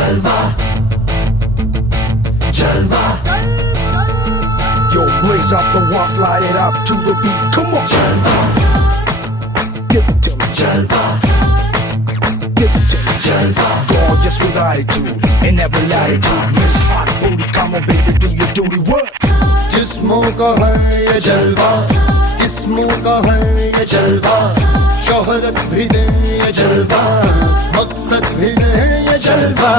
जलवा जलवा Yo, blaze up the walk, light it up to the beat. Come on, जलवा give it to me, जलवा give it to me. जलवा Gorgeous with attitude and every latitude. Miss Hot Booty, come on, baby, do your duty work. जिस्मों का है ये जलवा, किस्मों का है ये जलवा, शोहरत भी दे ये जलवा, मकसद भी दे ये जलवा।